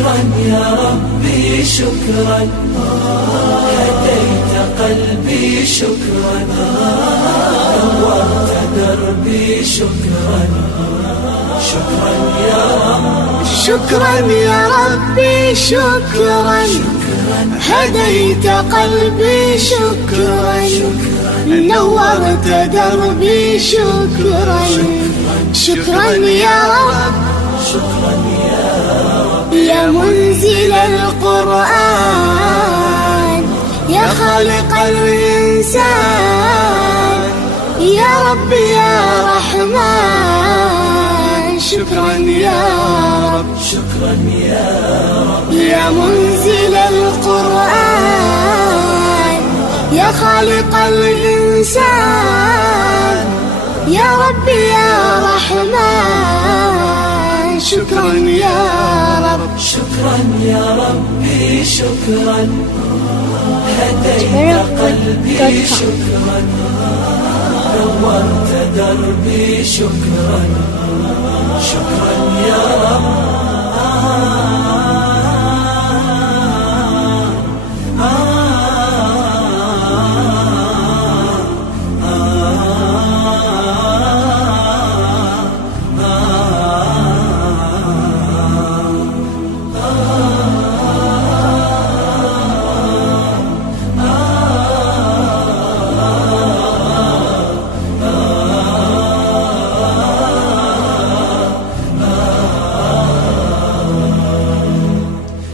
شكرا يا ربي شكرا، هديت قلبي شكرا، نورت دربي شكرا. شكرا يا رب، شكرا يا ربي شكرا، هديت قلبي شكرا، نورت دربي شكرا. شكرا يا رب، شكرا يا رب، يا منزل القرآن، يا خالق الإنسان، يا رب يا رحمن. شكرا يا رب، شكرا يا رب، يا منزل القرآن، يا خالق الإنسان، يا رب يا رحمن. شكرا يا رب، شكرا يا ربي شكرا، هديت قلبي شكرا، نورت دربي شكرا. شكرا يا رب،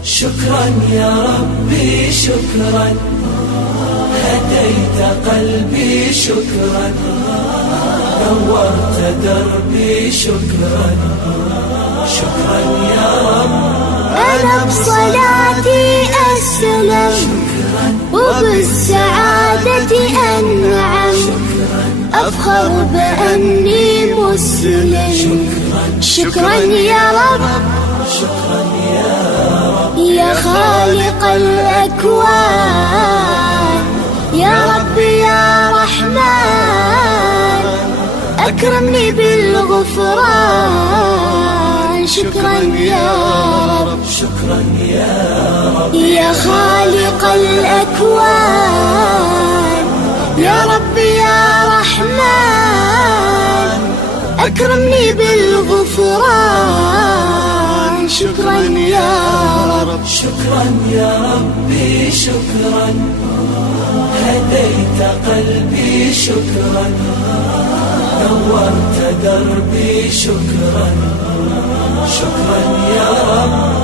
شكرا يا ربي شكرا، هديت قلبي شكرا، نورت دربي شكرا. شكرا يا رب، أنا بصلاتي أسلم، وبالسعادة أنعم، أفخر بأني مسلم. شكرا يا رب، شكرا يا رب، يا خالق الأكوان، يا رب يا رحمن، أكرمني بالغفران. شكرا يا رب، شكرا يا رب، يا خالق الأكوان، يا رب يا رحمن، أكرمني بالغفران. شكرا يا رب، شكرا يا ربي شكرا، هديت قلبي شكرا، نورت دربي شكرا. شكرا يا رب،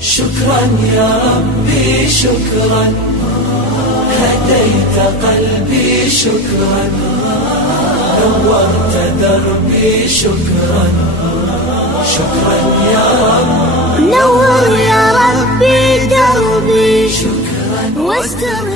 شكرا يا ربي شكرا، هديت قلبي شكرا، نورت دربي شكرا. شكرا يا رب، نور يا ربي دربي، شكرا واستر